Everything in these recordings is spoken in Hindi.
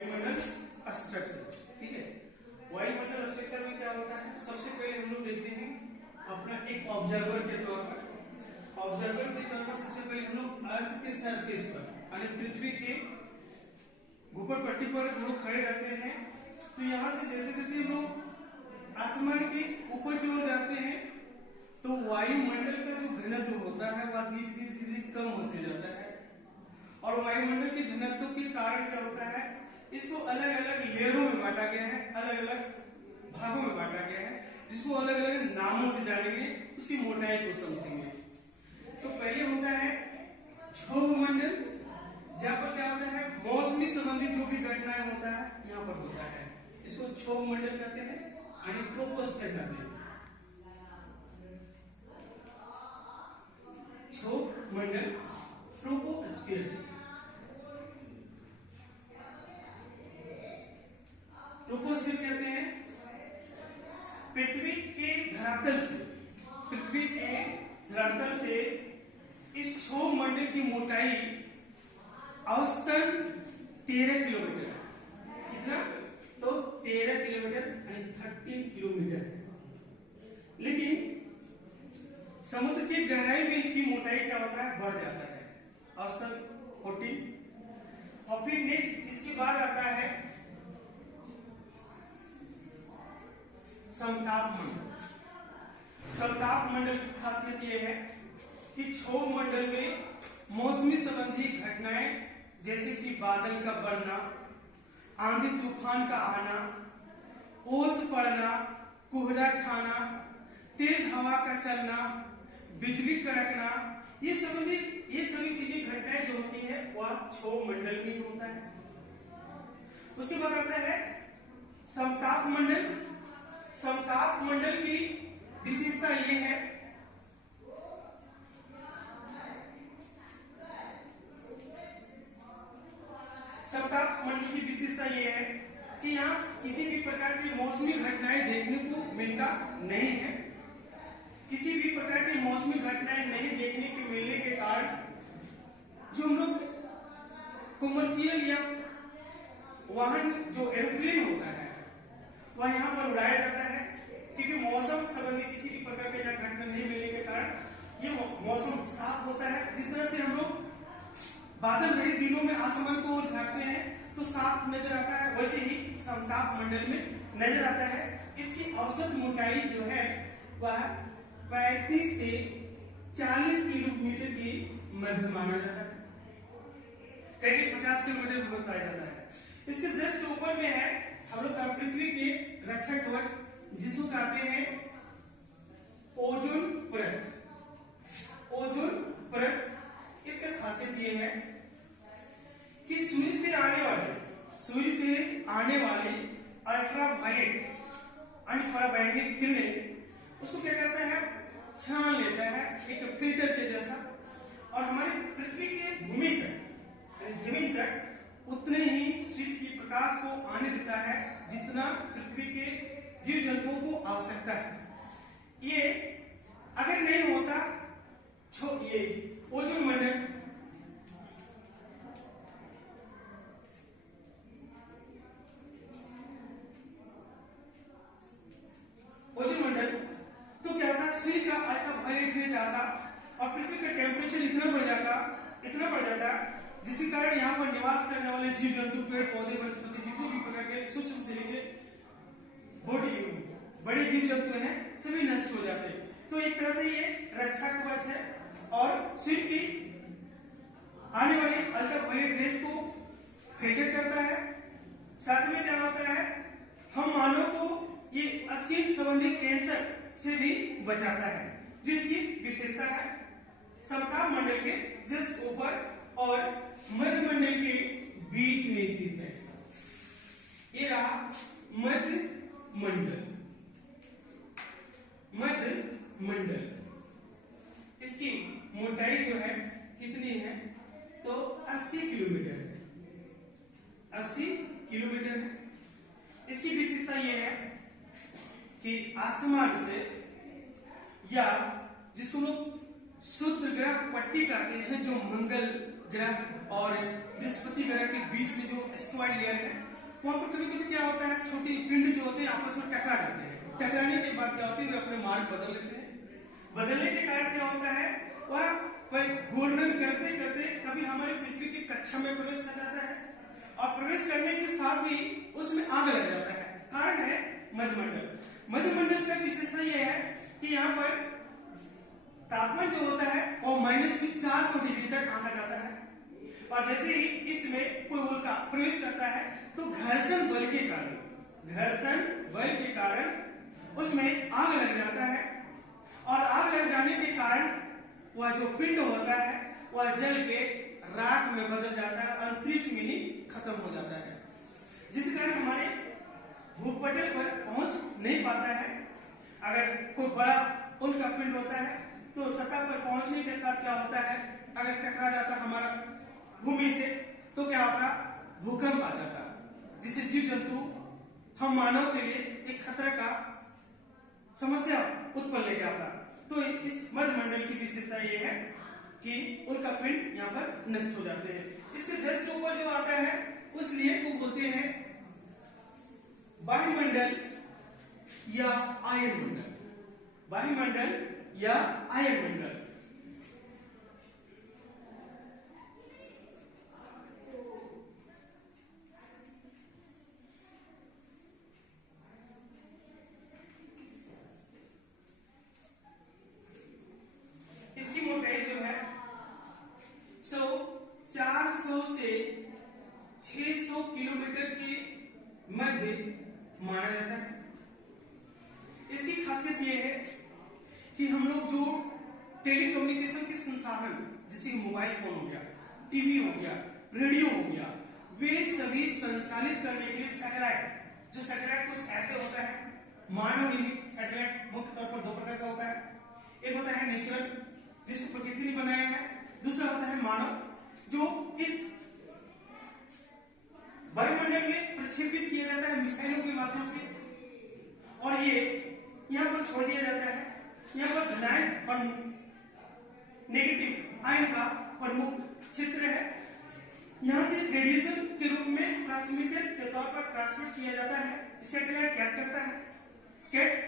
वायुमंडल स्ट्रक्चर। ठीक है, वायुमंडल स्ट्रक्चर में क्या होता है, सबसे पहले हम लोग देखते हैं अपना एक ऑब्जर्वर के तौर पर। ऑब्जर्वर के तौर पर सबसे पहले हम लोग अर्थ के सरफेस पर यानी पृथ्वी के ऊपर पट्टी पर हम लोग खड़े रहते हैं। तो यहाँ से जैसे जैसे हम लोग आसमान के ऊपर की ओर जाते हैं तो वायुमंडल का जो घनत्व होता है वह धीरे धीरे धीरे कम होते जाता है। और वायुमंडल के घनत्व के कारण क्या होता है, इसको अलग अलग लेयरों में बांटा गया है, अलग अलग भागों में बांटा गया है, जिसको अलग अलग नामों से जानेंगे, उसकी मोटाई को समझेंगे। तो पहले होता है क्षोभमंडल, जहाँ पर क्या होता है मौसमी संबंधित जो भी घटनाएं होता है यहाँ पर होता है, इसको क्षोभमंडल कहते हैं यानी ट्रोपोस्फीयर कहते हैं। क्षोभमंडल ट्रोपोस्फीयर। ट्रोपोस्फीयर कहते हैं पृथ्वी के धरातल से इस क्षोभमंडल की मोटाई औसतन 13 किलोमीटर है। कितना? तो 13 किलोमीटर यानी 13 किलोमीटर है। लेकिन समुद्र की गहराई में इसकी मोटाई क्या होता है, बढ़ जाता है, औसतन 14। और फिर नेक्स्ट इसके बाद आता है समताप मंडल। समताप मंडल की खासियत यह है कि क्षोभमंडल में मौसमी संबंधी घटनाएं जैसे कि बादल का बनना, आंधी तूफान का आना, ओस पड़ना, कोहरा छाना, तेज हवा का चलना, बिजली कड़कना, ये सभी चीजें घटनाएं जो होती है वह क्षोभमंडल में होता है। उसके बाद आता है समताप मंडल। समताप मंडल की विशेषता ये है समताप मंडल की विशेषता ये है कि यहाँ किसी भी प्रकार की मौसमी घटनाएं देखने को मिलता नहीं है। किसी भी प्रकार की मौसमी घटनाएं नहीं देखने के मिलने के कारण जो हम लोग कमर्शियल या वाहन जो एरोप्लेन होता है वह यहाँ पर उड़ाया जाता है, क्योंकि मौसम संबंधी किसी भी प्रकार के घटना नहीं मिलने के कारण ये मौसम साफ होता है। जिस तरह से हम लोग बादल रहित दिनों में आसमान को झांकते हैं तो साफ नजर आता है, वैसे ही समताप मंडल में नजर आता है। इसकी औसत मोटाई जो है वह 35 से 40 किलोमीटर की मध्य माना जाता है, कहीं 50 किलोमीटर बताया जाता है। इसके जस्ट ऊपर में है हम लोग का पृथ्वी के रक्षक कवच, जिसको कहते हैं ओजोन परत। ओजोन परत इसका खासियत ये है कि सूर्य से आने वाले अल्ट्रावायलेट यानी पराबैंगनी किरणें उसको क्या करता है, छान लेता है एक फिल्टर के जैसा, और हमारी पृथ्वी के भूमि तक जमीन तक उतने ही सूर्य की प्रकाश को आने देता है जितना पृथ्वी के जीव जंतुओं को आवश्यकता है। ये अगर नहीं होता ये ओजोन मंडल तो क्या होता, सूर्य का अल्ट्रावायलेट रेज आता और पृथ्वी का टेम्परेचर इतना बढ़ जाता जिसके कारण यहाँ पर निवास करने वाले जीव जंतु, पेड़ पौधे, वनस्पति, जितने भी प्रकार के सूक्ष्म से लेके बड़े जीव जंतु हैं सभी नष्ट हो जाते हैं। तो एक तरह से ये रक्षा कवच है और सूर्य की आने वाली अल्ट्रावायलेट रेज को फिल्टर करता है। साथ में क्या होता है, हम मानव को ये स्किन संबंधी कैंसर से भी बचाता है, जो इसकी विशेषता है। समताप मंडल के जस्ट ऊपर और मध्य मंडल के बीच में स्थित है। ये रहा मध्य मंडल। इसकी मोटाई जो है कितनी है, तो 80 किलोमीटर है। 80 किलोमीटर है। इसकी विशेषता यह है कि आसमान से, या जिसको लोग शुद्ध ग्रह पट्टी कहते हैं, जो मंगल ग्रह और बृहस्पति ग्रह के बीच में जो एस्ट्रॉइड लेयर है वहां पर कभी कभी क्या होता है, छोटी पिंड जो होते हैं आपस में टकरा जाते हैं। टकराने के बाद क्या होती है, वे अपने मार्ग बदल लेते हैं। बदलने के कारण क्या होता है, वह घूर्णन करते करते कभी हमारी पृथ्वी की कक्षा में प्रवेश कर जाता है और प्रवेश करने के साथ ही उसमें आग लग जाता है। कारण है मध्यमंडल। मध्यमंडल का विशेषता यह है कि यहाँ पर तापमान जो होता है वो -400 डिग्री तक आंका जाता है और जैसे ही इसमें कोई उल्का प्रवेश करता है तो घर्षण बल के कारण उसमें आग लग जाता है और आग लग जाने के कारण वह जो पिंड होता है वह जल के राख में बदल जाता है, अंतरिक्ष में ही खत्म हो जाता है, जिस कारण हमारे भूपटल पर पहुंच नहीं पाता है। अगर कोई बड़ा उल्का पिंड होता है तो सतह पर पहुंचने के साथ क्या होता है, अगर टकरा जाता हमारा भूमि से तो क्या होता, भूकंप आ जाता, जिससे जीव जंतु हम मानव के लिए एक खतरा का समस्या उत्पन्न लेके आता। तो इस मध्यमंडल की विशेषता ये है कि उनका पिंड यहाँ पर नष्ट हो जाते हैं। इसके जस्ट ऊपर जो आता है उस लेयर को बोलते हैं वायुमंडल या आयनमंडल। वायुमंडल या आयनमंडल। इसकी मोटाई जो है 400 से 600 किलोमीटर के मध्य माना जाता है। इसकी खासियत यह है कि हम लोग जो टेलीकम्युनिकेशन के संसाधन जैसे मोबाइल फोन हो गया, टीवी हो गया, रेडियो हो गया, वे सभी संचालित करने के लिए सैटेलाइट, जो सैटेलाइट कुछ ऐसे होता है, मानव निर्मित सैटेलाइट मुख्य तौर पर दो प्रकार का होता है। एक होता है नेचुरल, जिसको प्रकृति ने बनाया है। दूसरा होता है मानव, जो इस वायुमंडल में प्रक्षेपित किया जाता है मिसाइलों के माध्यम से और ये यहाँ पर छोड़ दिया जाता है। यहाँ पर धनायन और नेगेटिव आयन का प्रमुख क्षेत्र है। यहाँ से रेडिएशन के रूप में ट्रांसमिटर के तौर पर ट्रांसमिट किया जाता है। सैटेलाइट कैच करता है,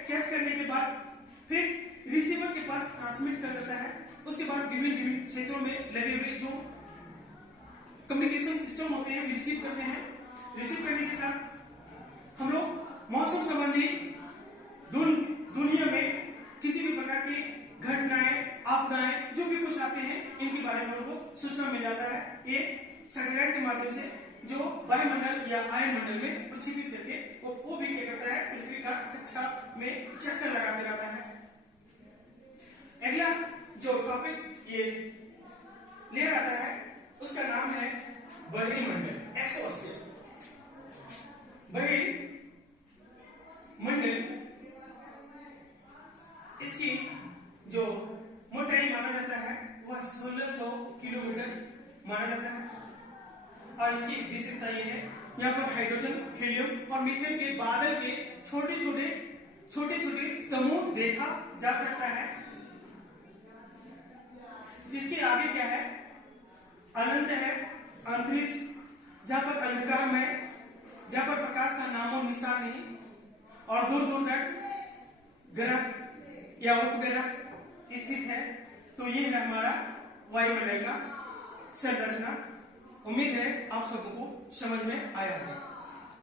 कैच करने के बाद फिर रिसीवर के पास ट्रांसमिट कर देता है। उसके बाद विभिन्न क्षेत्रों में लगे हुए जो कम्युनिकेशन सिस्टम होते हैं रिसीव करते हैं। रिसीव करने के साथ हम लोग मौसम संबंधी दुनिया में किसी भी प्रकार की घटनाएं, आपदाएं जो भी कुछ आते हैं इनके बारे में हम लोग को सूचना मिल जाता है। ये सैटेलाइट के माध्यम से जो वायुमंडल या आयनमंडल में प्रक्षेपित करके वो भी क्या करता है, पृथ्वी का कक्षा में चक्कर लगाते रहता है। अगला जो टॉपिक ये ले आता है उसका नाम है बहिर्मंडल, एक्सोस्फीयर। बहिर्मंडल, इसकी जो मोटाई माना जाता है वह 1600 किलोमीटर माना जाता है और इसकी विशेषता यह है, यहाँ पर हाइड्रोजन, हीलियम और मीथेन के बादल के छोटे छोटे समूह देखा जा सकता है। जिसके आगे क्या है, अनंत है, अंतरिक्ष, जहां पर अंधकार में, जहां पर प्रकाश का नामो निशान नहीं और दूर दूर तक ग्रह या उपग्रह स्थित है। तो ये है हमारा वायुमंडल का संरचना। उम्मीद है आप सबको समझ में आया होगा।